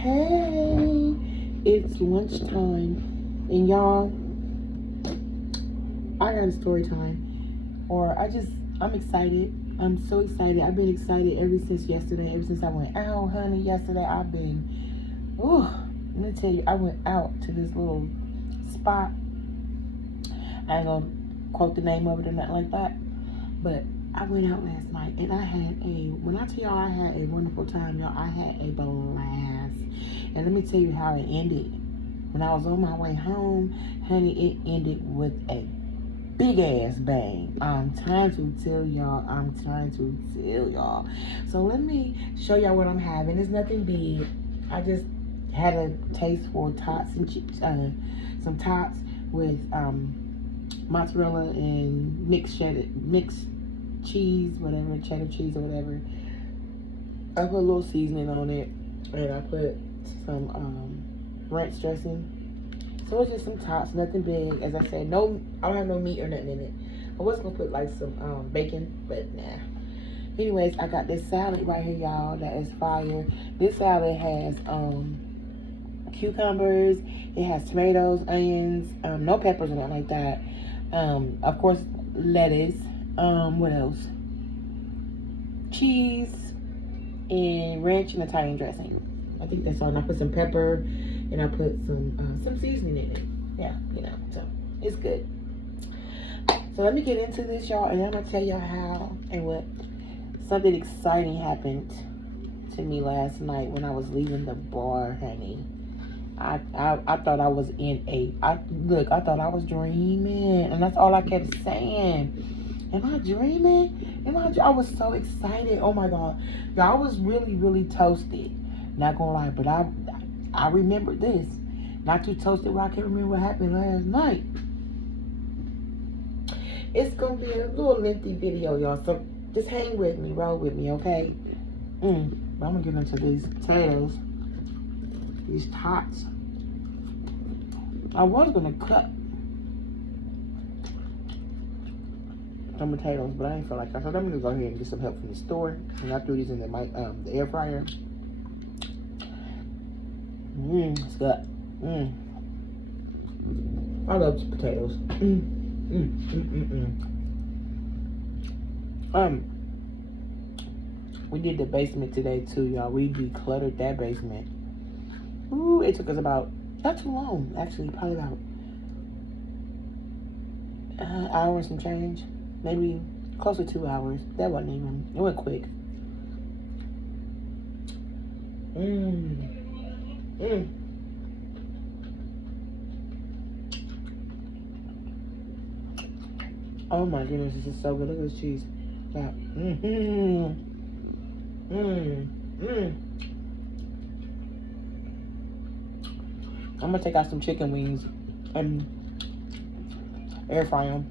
Hey, it's lunchtime, and y'all, I got a story time, or I'm excited. I'm so excited. I've been excited ever since yesterday. Ever since I went out, honey. Yesterday, I've been. Ooh, let me tell you, I went out to this little spot. I ain't gonna quote the name of it or nothing like that, but I went out last night and when I tell y'all I had a wonderful time, y'all, I had a blast. And let me tell you how it ended. When I was on my way home, honey, it ended with a big ass bang. I'm trying to tell y'all. So let me show y'all what I'm having. It's nothing big. I just had a taste for tots and some tots with mozzarella and mixed cheese, whatever, cheddar cheese or whatever. I put a little seasoning on it, and I put some ranch dressing. So it's just some tots, nothing big. As I said, no, I don't have no meat or nothing in it. I was gonna put like some bacon, but nah. Anyways, I got this salad right here, y'all. That is fire. This salad has cucumbers. It has tomatoes, onions, no peppers or nothing like that. Of course, lettuce. What else? Cheese and ranch and Italian dressing. I think that's all. And I put some pepper and I put some seasoning in it. Yeah, so it's good. So let me get into this, y'all, and I'm gonna tell y'all how and what something exciting happened to me last night when I was leaving the bar, honey. I thought I was I thought I was dreaming, and that's all I kept saying. Am I dreaming? I was so excited. Oh my God. Y'all, I was really, really toasted. Not gonna lie, but I remember this. Not too toasted where I can't remember what happened last night. It's gonna be a little lengthy video, y'all. So just hang with me, roll with me, okay? But I'm gonna get into these potatoes. These tots. I was gonna cut some potatoes, but I didn't feel like that. So I'm gonna go ahead and get some help from the store. And I threw these in the air fryer. It's good. I love potatoes. We did the basement today too, y'all. We decluttered that basement. Ooh, it took us about, not too long, actually, probably about an hour and some change. Maybe close to 2 hours. That wasn't even, it went quick. Oh my goodness, this is so good. Look at this cheese. Yeah. I'm gonna take out some chicken wings and air fry them.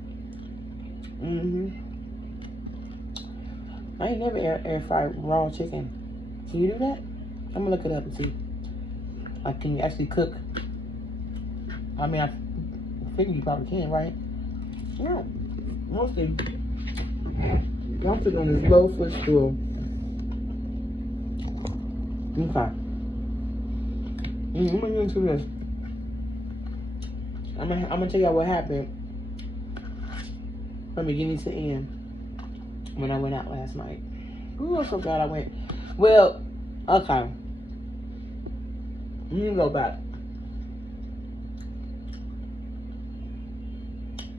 I ain't never air fry raw chicken. Can you do that? I'm gonna look it up and see. Like, can you actually cook? I mean, I figure you probably can, right? Yeah, mostly. I'm sitting on this low footstool. Okay. I'm gonna get into this. I'm gonna tell y'all what happened from beginning to end when I went out last night. Ooh, I'm so glad I went. Well, okay. Let me go back.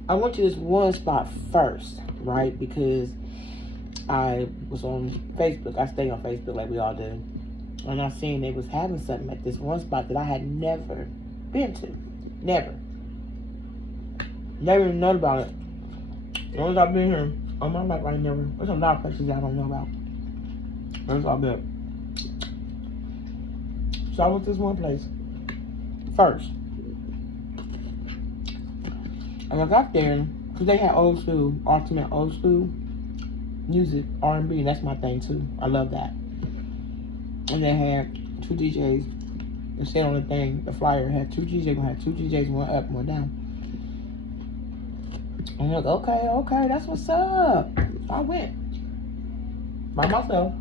I went to this one spot first, right? Because I was on Facebook. I stay on Facebook like we all do. And I seen they was having something at this one spot that I had never been to. Never even known about it. As long as I've been here on my life, I never. There's a lot of places I don't know about. That's all good. So I went to this one place first. And I got there, because they had old school, ultimate old school music, R&B, and that's my thing too. I love that. And they had 2 DJs. It said on the thing, the flyer had 2 DJs. We had 2 DJs, one up, one down. I'm like, okay, that's what's up. I went by myself.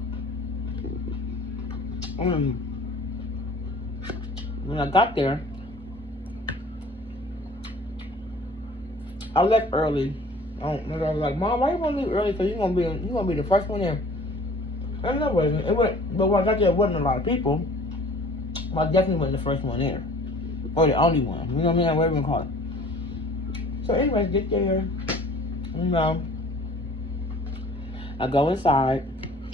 when I got there, I left early. I was like, Mom, why you want to leave early? Because you're gonna be the first one in. And that wasn't. But when I got there, it wasn't a lot of people. But I definitely wasn't the first one there, or the only one. You know what I mean? Whatever you call it. So, anyways, get there. You know, I go inside.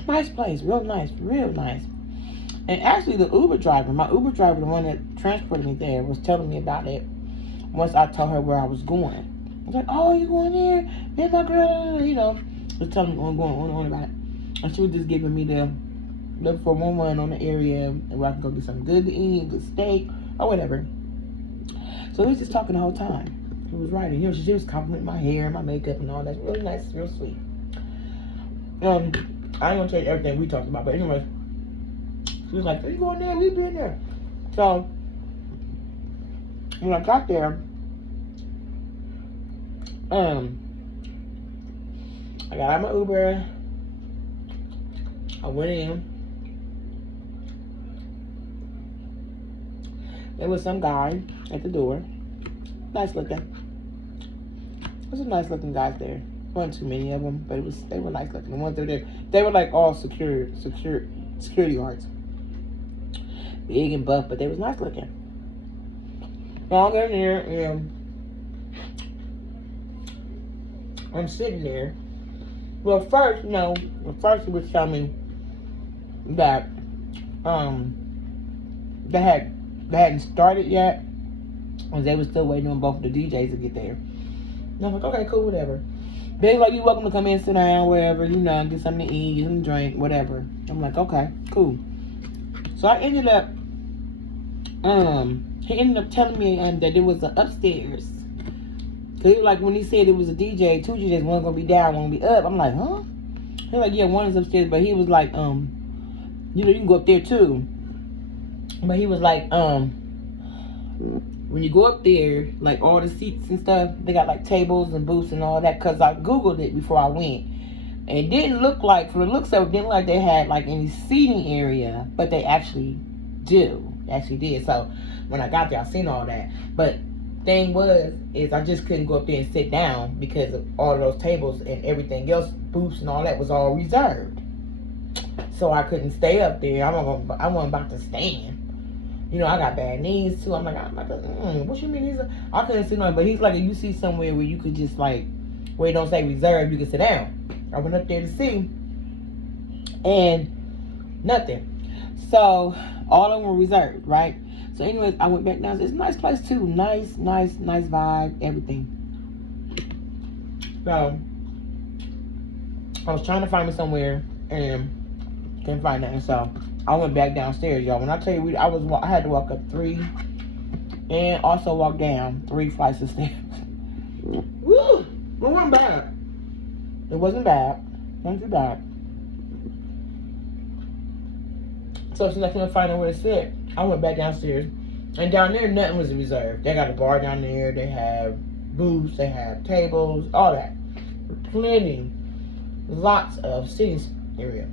Nice place, real nice, real nice. And actually, my Uber driver, the one that transported me there, was telling me about it once I told her where I was going. I was like, oh, you going there? Me and my girl, you know, was telling me going on about it. And she was just giving me the 411 on the area where I can go get something good to eat, good steak, or whatever. So we was just talking the whole time. She was writing. You know, she was complimenting my hair, my makeup, and all that. Really nice, real sweet. I ain't gonna tell you everything we talked about, but anyway, she was like, are you going there? We been there. So when I got there, I got out of my Uber. I went in. There was some guy at the door. Nice looking. There was some nice looking guys there. Wasn't too many of them, but they were nice looking. The ones that were there, they were like all security guards. Big and buff, but they was nice looking. So I got in there and I'm sitting there. Well, first he was telling me that they hadn't started yet, because they were still waiting on both of the DJs to get there. And I was like, okay, cool, whatever. They like, you're welcome to come in, sit down, wherever, you know, get something to eat, get something to drink, whatever. I'm like, okay, cool. So I ended up, he ended up telling me that it was an upstairs. Cause he was like, when he said it was a DJ, 2 DJs, one gonna be down, one gonna be up. I'm like, huh? He was like, yeah, one is upstairs, but he was like, you know, you can go up there too. But he was like, when you go up there, like all the seats and stuff, they got like tables and booths and all that. Cause I Googled it before I went. And it didn't look like, from the looks of it, didn't look like they had like any seating area, but they actually do. They actually did. So when I got there, I seen all that. But thing is I just couldn't go up there and sit down because of all of those tables and everything else, booths and all that was all reserved. So I couldn't stay up there. I wasn't about to stand. You know, I got bad knees too. I'm like, what you mean? I couldn't sit down. But he's like, if you see somewhere where you could just like, where it don't say reserved, you can sit down. I went up there to see, and nothing. So all of them were reserved, right? So anyways, I went back down. It's a nice place too. Nice vibe, everything. So I was trying to find me somewhere and couldn't find nothing. So I went back downstairs, y'all. When I tell you, I had to walk up 3 and also walk down 3 flights of stairs. Woo! It wasn't bad. It wasn't bad. It wasn't too bad. So since I couldn't find nowhere to sit, I went back downstairs. And down there, nothing was reserved. They got a bar down there. They have booths. They have tables. All that. Plenty. Lots of sitting area.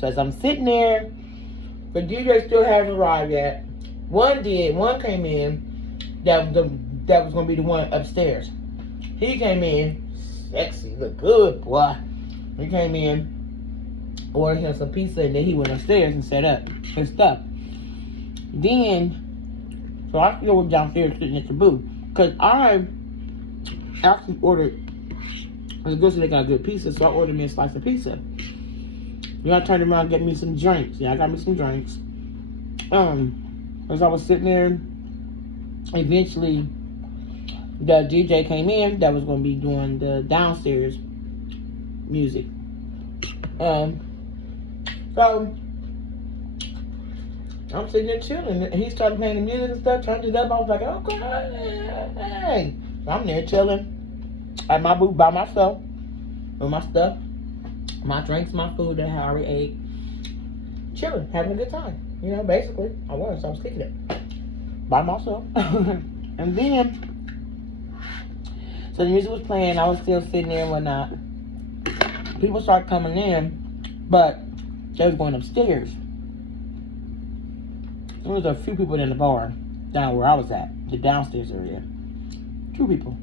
So as I'm sitting there, the DJ still hasn't arrived yet. One came in. That was going to be the one upstairs. He came in. Sexy. Look good, boy. He came in. Ordered him some pizza, and then he went upstairs and set up his stuff. Then, so I still was downstairs sitting at the booth, because I actually ordered, it was good so they got good pizza, so I ordered me a slice of pizza. Then I turned around and got me some drinks. Yeah, I got me some drinks. As I was sitting there, eventually, the DJ came in that was going to be doing the downstairs music. So I'm sitting there chilling, and he started playing the music and stuff, turned it up. I was like, okay, hey. So I'm there chilling at my booth by myself with my stuff, my drinks, my food that I already ate, chilling, having a good time. You know, basically, I was kicking it by myself. And then, so the music was playing, I was still sitting there and whatnot. People started coming in, but they was going upstairs. There was a few people in the bar down where I was at, the downstairs area. 2 people.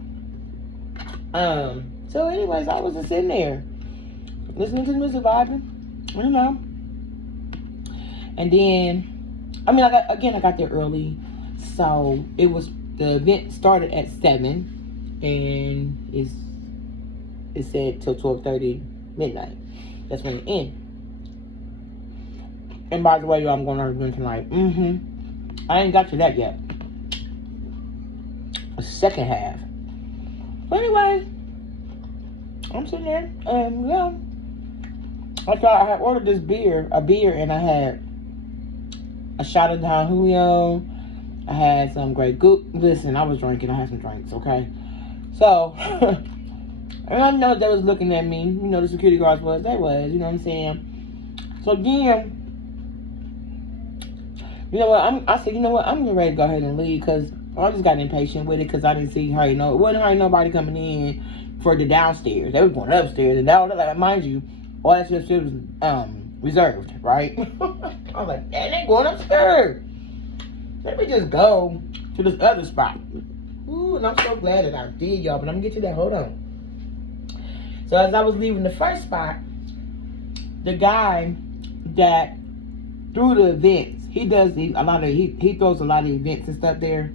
So anyways, I was just sitting there listening to the music, vibing, you know. And then, I mean, I got there early, so the event started at 7, and it said till 12:30 midnight. That's when it ended. And by the way, y'all, I'm going to drink tonight. I ain't got to that yet. The second half. But anyway, I'm sitting there, and yeah, I thought I had ordered a beer, and I had a shot of Don Julio. I had some Grey Goose. Listen, I was drinking. I had some drinks, okay? So, and I know they was looking at me. You know, the security guards was. They was, you know what I'm saying? So then, you know what? I said, you know what? I'm getting ready to go ahead and leave because I just got impatient with it because I didn't see it wasn't nobody coming in for the downstairs. They was going upstairs, and that was, like, mind you, all that shit was reserved, right? I was like, and they going upstairs. Let me just go to this other spot. Ooh, and I'm so glad that I did, y'all. But I'm gonna get to that. Hold on. So as I was leaving the first spot, the guy that threw the events, he throws a lot of events and stuff there.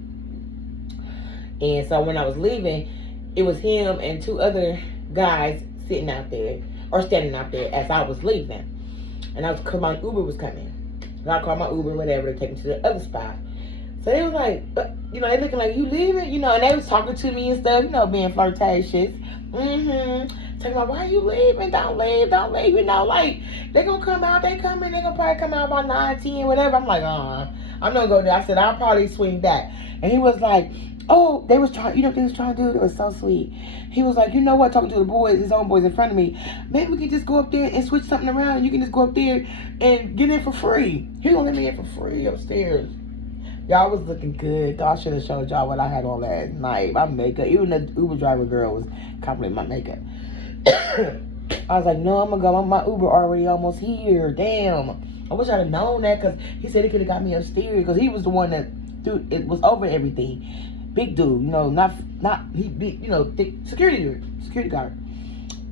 And so when I was leaving, it was him and 2 other guys sitting out there or standing out there as I was leaving. And cause my Uber was coming. And I called my Uber, whatever, to take me to the other spot. So they was like, but, you know, they looking like, you leaving? You know, and they was talking to me and stuff, you know, being flirtatious. Talking about, why are you leaving? Don't leave. You know, like, they gonna come out, they gonna probably come out about 9, 10, whatever. I'm like, I'm gonna go there. I said, I'll probably swing back. And he was like, oh, they was trying, you know what they was trying to do? It was so sweet. He was like, you know what, talking to the boys, his own boys in front of me, maybe we can just go up there and switch something around, and you can just go up there and get in for free. He gonna let me in for free upstairs. Y'all was looking good. I should have showed y'all what I had on last night. My makeup, even the Uber driver girl was complimenting my makeup. I was like, no, I'm gonna go. My Uber already almost here. Damn. I wish I'd have known that, because he said he could have got me upstairs, because he was the one that it was over everything. Big dude, you know, not he big, you know, thick security guard.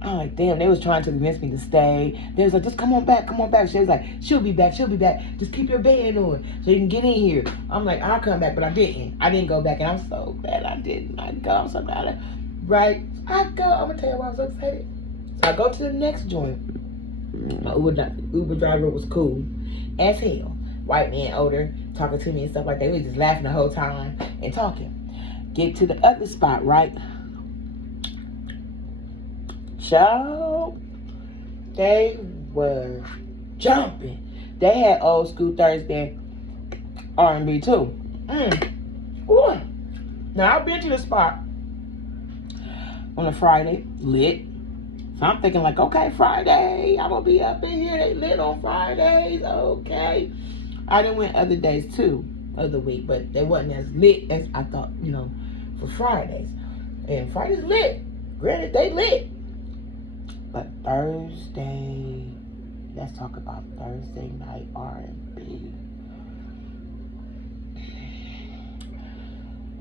I'm like, damn, they was trying to convince me to stay. They was like, just come on back. She was like, she'll be back. Just keep your band on so you can get in here. I'm like, I'll come back, but I didn't go back, and I'm so glad I didn't. I'm so glad right? I go. I'm gonna tell you why I'm so excited. So I go to the next joint. My Uber driver was cool as hell. White man, older, talking to me and stuff like that. We was just laughing the whole time and talking. Get to the other spot, right? Child, they were jumping. They had old school Thursday R&B too. Ooh. Now I've been to the spot on a Friday, lit. So I'm thinking like, okay, Friday, I'm gonna be up in here. They lit on Fridays, okay. I done went other days too, other week, but they wasn't as lit as I thought, you know, for Fridays. And Fridays lit. Granted, they lit. But Thursday, let's talk about Thursday night R&B.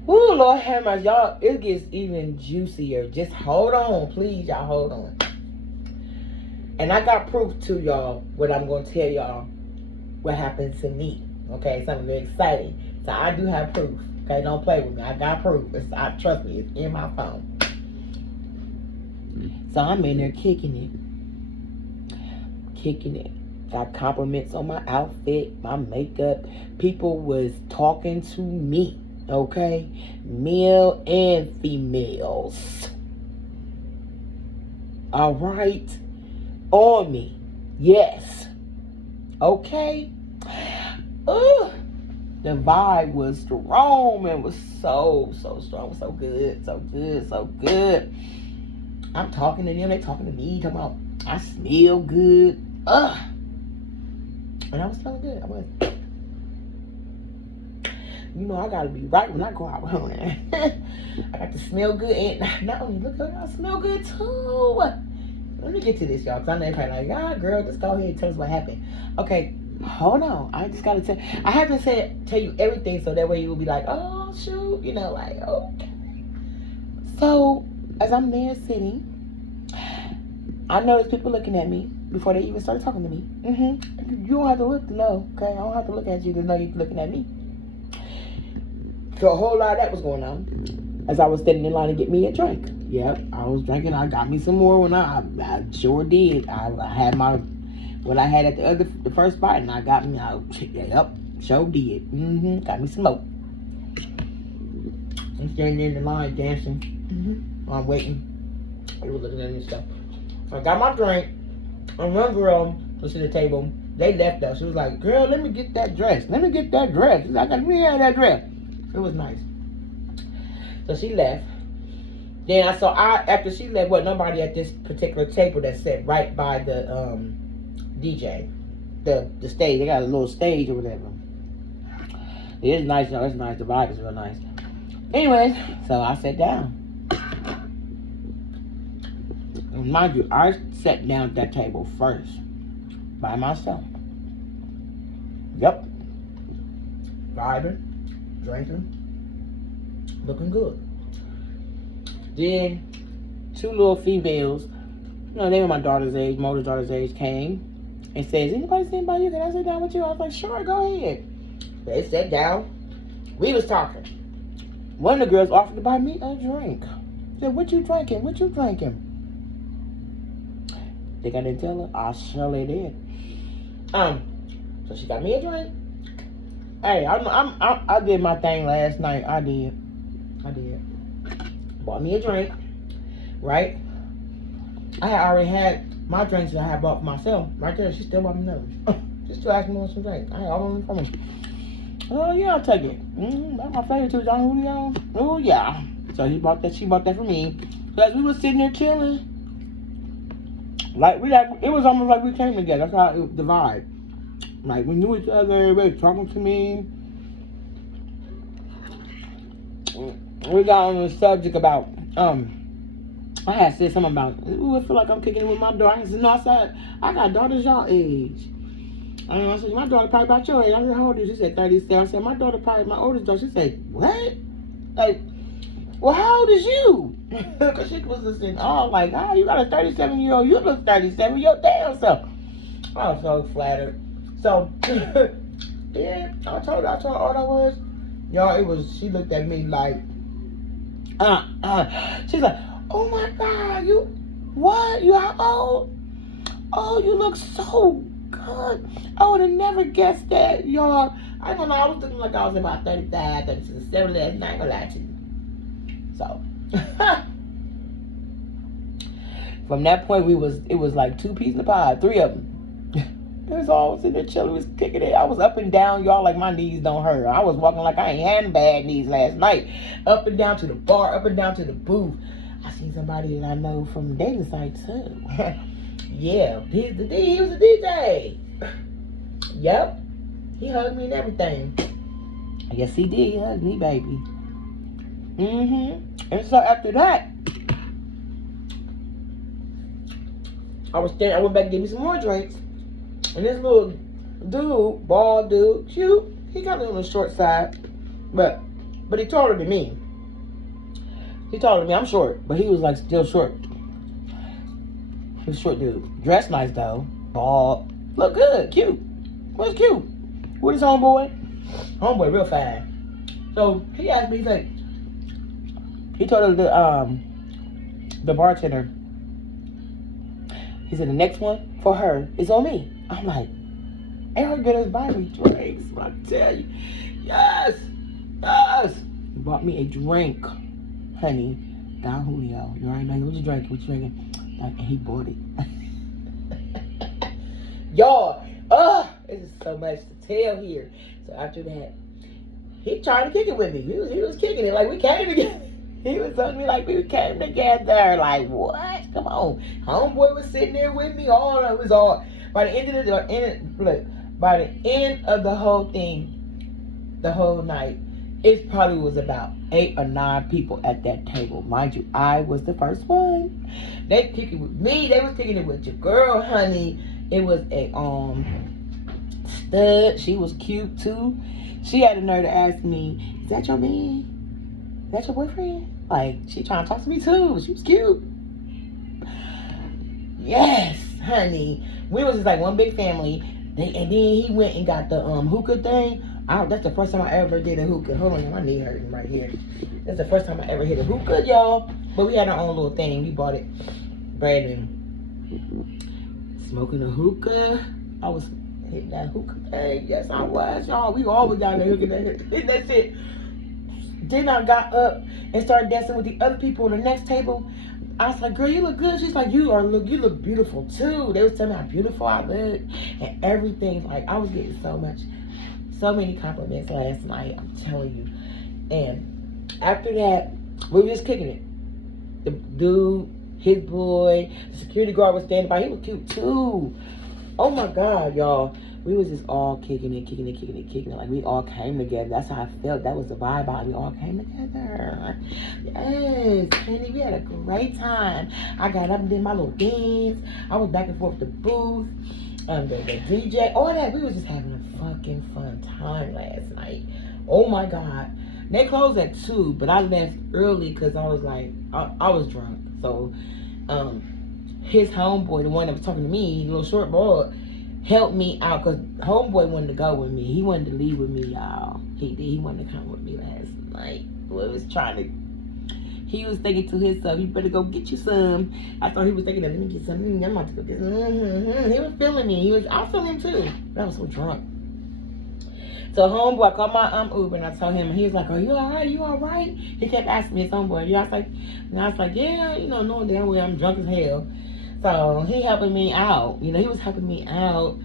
Ooh, Lord have mercy, y'all, it gets even juicier. Just hold on, please, y'all, hold on. And I got proof to y'all what I'm going to tell y'all what happened to me. Okay, something very exciting. So I do have proof. Okay, don't play with me. I got proof. Trust me, it's in my phone. So I'm in there kicking it. Got compliments on my outfit, my makeup. People was talking to me. Okay, male and females. All right, on me. Yes. Okay. The vibe was strong. It was so strong. So good. I'm talking to them. They talking to me. Talking about I smell good. And I was smelling good. I was. You know, I gotta be right when I go out. I got to smell good, and not only look good, I smell good too. Let me get to this, y'all, because I know you're probably like, girl, just go ahead and tell us what happened. Okay, hold on. I just gotta tell. I have to tell you everything so that way you will be like, oh shoot, you know, like okay. So as I'm there sitting, I noticed people looking at me before they even started talking to me. You don't have to look to know, okay? I don't have to look at you to know you're looking at me. So a whole lot of that was going on as I was standing in line to get me a drink. Yep, I was drinking. I got me some more when I sure did. I had what I had at the first spot, and I got me. Yep, sure did. Got me some more. I'm standing in the line dancing. I'm waiting. They were looking at me and stuff. So I got my drink, and one girl was at the table. They left us. She was like, girl, let me get that dress. Let me get that dress. She's like, let me have that dress. It was nice. So she left. Then after she left, nobody at this particular table that sat right by the DJ. The stage. They got a little stage or whatever. It is nice, you know, it's nice. The vibe is real nice. Anyways, so I sat down. And mind you, I sat down at that table first. By myself. Yep. Vibing. Drinking. Looking good. Then, two little females, you know, they were my daughter's age, my older daughter's age, came and says, anybody sitting by you? Can I sit down with you? I was like, sure, go ahead. They sat down. We was talking. One of the girls offered to buy me a drink. Said, what you drinking? What you drinking? Think I didn't tell her? I surely did. So she got me a drink. Hey, I did my thing last night. I did. Bought me a drink, right? I had already had my drinks that I had bought for myself. Right there, she still bought me another. Just to ask me for some drink. I had all of them for me. Oh yeah, I'll take it. That's my favorite too, John Julio. Oh yeah. So she bought that for me. So as we was sitting there chilling, like it was almost like we came together. That's how the vibe. Like we knew each other, everybody was talking to me. We got on the subject about I had said something about I feel like I'm kicking it with my daughter. I said, no, I got daughters y'all age. I said, my daughter probably about your age. I said, how old is she? She said 37. I said, my daughter probably my oldest daughter. She said, what? Like, well, how old is you? Because she was listening. Oh, like, oh, you got a 37-year-old. You look 37 your damn self. I was so flattered. So, yeah, I told her all that was. Y'all, she looked at me like, she's like, oh my God, you how old? Oh, you look so good. I would have never guessed that, y'all. I ain't gonna lie, I was looking like I was about 35, 36, 70 last night. I ain't gonna lie to you. So, from that point, it was like two pieces in the pie, three of them. It was all sitting there chilling, was kicking it. I was up and down, y'all, like my knees don't hurt. I was walking like I ain't had bad knees last night. Up and down to the bar, up and down to the booth. I seen somebody that I know from the dating site too. Yeah, he was a DJ. Yep. He hugged me and everything. Yes, he did. He hugged me, baby. And so after that, I went back and gave me some more drinks. And this little dude, bald dude, cute, he got on the short side, but he taller than me. I'm short, but he was like still short. He was a short dude. Dressed nice though. Bald. Look good. Cute. Was cute. With his homeboy. Homeboy real fine. So he asked me, he told the bartender, he said the next one for her is on me. I'm like, ain't her gonna buy me drinks? I tell you. Yes. He bought me a drink, honey. Don Julio. You already know what you drinking. And he bought it. Y'all, this is so much to tell here. So after that, he tried to kick it with me. He was kicking it like we came together. He was telling me like we came together. Like what? Come on. Homeboy was sitting there with me. All of it was all. By the end of the whole thing, the whole night, it probably was about 8 or 9 people at that table. Mind you, I was the first one. They kicked it with me. They was kicking it with your girl, honey. It was a stud. She was cute too. She had the nerve to ask me, "Is that your man? Is that your boyfriend?" Like, she trying to talk to me too. She was cute. Yes, honey. We was just like one big family. And then he went and got the hookah thing. That's the first time I ever did a hookah. Hold on, my knee hurting right here. That's the first time I ever hit a hookah, y'all. But we had our own little thing. We bought it brand new. Smoking a hookah. I was hitting that hookah thing. Yes, I was, y'all. We always down there hooking that shit. Then I got up and started dancing with the other people on the next table. I was like, "Girl, you look good." She's like, you look beautiful too." They was telling me how beautiful I look and everything. Like, I was getting so many compliments last night. I'm telling you. And after that, we were just kicking it. The dude, his boy, the security guard was standing by. He was cute too. Oh my God, y'all. We was just all kicking it. Like, we all came together. That's how I felt. That was the vibe out. We all came together. Yes, Kenny, we had a great time. I got up and did my little dance. I was back and forth with the booth, the DJ, all that. We was just having a fucking fun time last night. Oh my God. They closed at 2, but I left early because I was like, I was drunk. So, his homeboy, the one that was talking to me, the little short boy, helped me out because homeboy wanted to go with me. He wanted to leave with me, y'all. He wanted to come with me last night. He was thinking to himself, "You better go get you some." I thought he was thinking, "Let me get some. I'm about to go get some." He was feeling me. I was feeling him too. But I was so drunk. So homeboy called my Uber and I told him, and he was like, "Oh, you all right? You all right?" He kept asking me his homeboy. I was like, "Yeah, knowing damn well I'm drunk as hell." So he helping me out. He was helping me out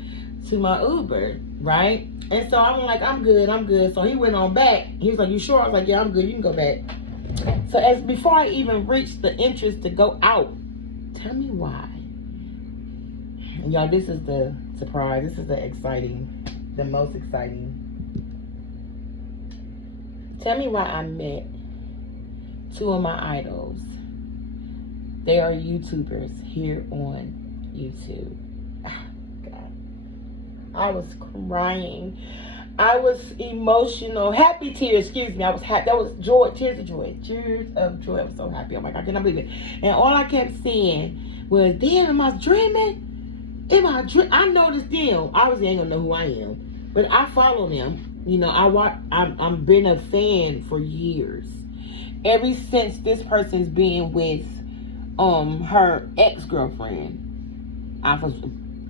to my Uber, right? And so I'm like, I'm good. So he went on back. He was like, "You sure?" I was like, "Yeah, I'm good. You can go back." So before I even reached the entrance to go out, tell me why. And y'all, this is the surprise. This is the most exciting. Tell me why I met 2 of my idols. They are YouTubers here on YouTube. Oh, God. I was crying. I was emotional. Happy tears, excuse me. I was happy. That was joy. Tears of joy. Tears of joy. I was so happy. Oh my God, I cannot believe it. And all I kept saying was, "Damn, am I dreaming? I noticed them. Obviously, I ain't gonna know who I am. But I follow them. I've been a fan for years. Ever since this person's been with her ex-girlfriend, I was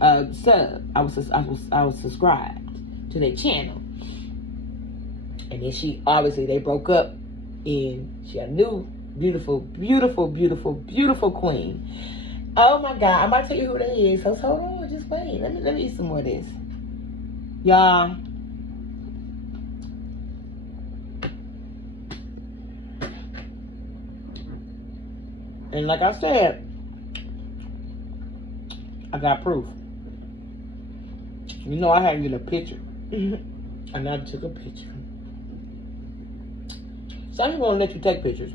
I was subscribed to their channel, and then they broke up, and she had a new beautiful queen. Oh my God, I'm about to tell you who that is. So hold on, just wait. Let me eat some more of this, y'all. And like I said, I got proof. I had to get a picture. And I took a picture. Some people won't let you take pictures.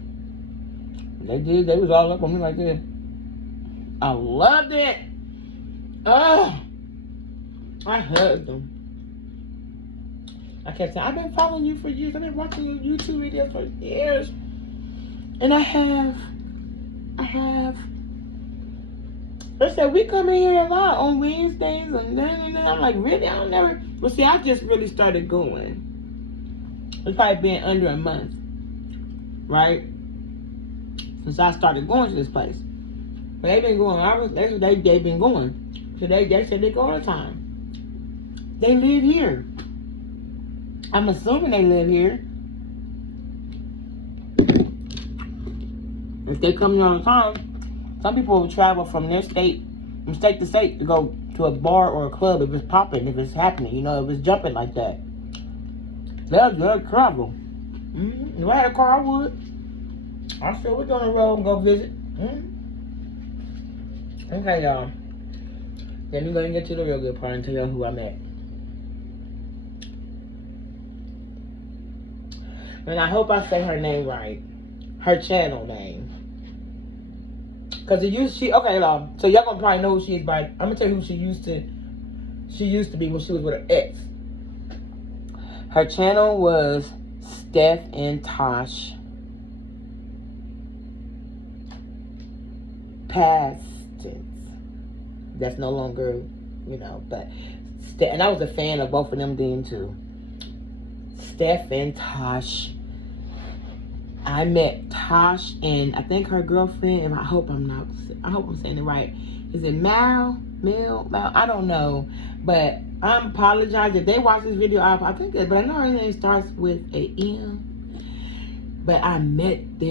They did. They was all up on me like this. I loved it. Oh, I hugged them. I kept saying, "I've been following you for years. I've been watching your YouTube videos for years." And I have. They said, "We come in here a lot on Wednesdays and then." I'm like, "Really? I don't never." Well, see, I just really started going. It's probably been under a month, right? Since I started going to this place. But they've been going. They've been going. So they said they go all the time. They live here. I'm assuming they live here. If they come here all the time, some people will travel from their state, from state to state, to go to a bar or a club if it's popping, if it's happening, if it's jumping like that. They'll travel. If I had a car, I would. I sure would go on the road and go visit. Okay, y'all. Let me go and get to the real good part and tell y'all who I met. And I hope I say her name right. Her channel name. Because okay, y'all. So y'all gonna probably know who she is by. I'm gonna tell you who she used to She used to be when she was with her ex. Her channel was Steph and Tosh. Past tense. That's no longer, you know, but and I was a fan of both of them then too. Steph and Tosh. I met Tosh and I think her girlfriend, and I hope I'm saying it right. Is it Mal? I don't know. But I apologize if they watch this video. I think, but I know her name starts with a M. But I met them.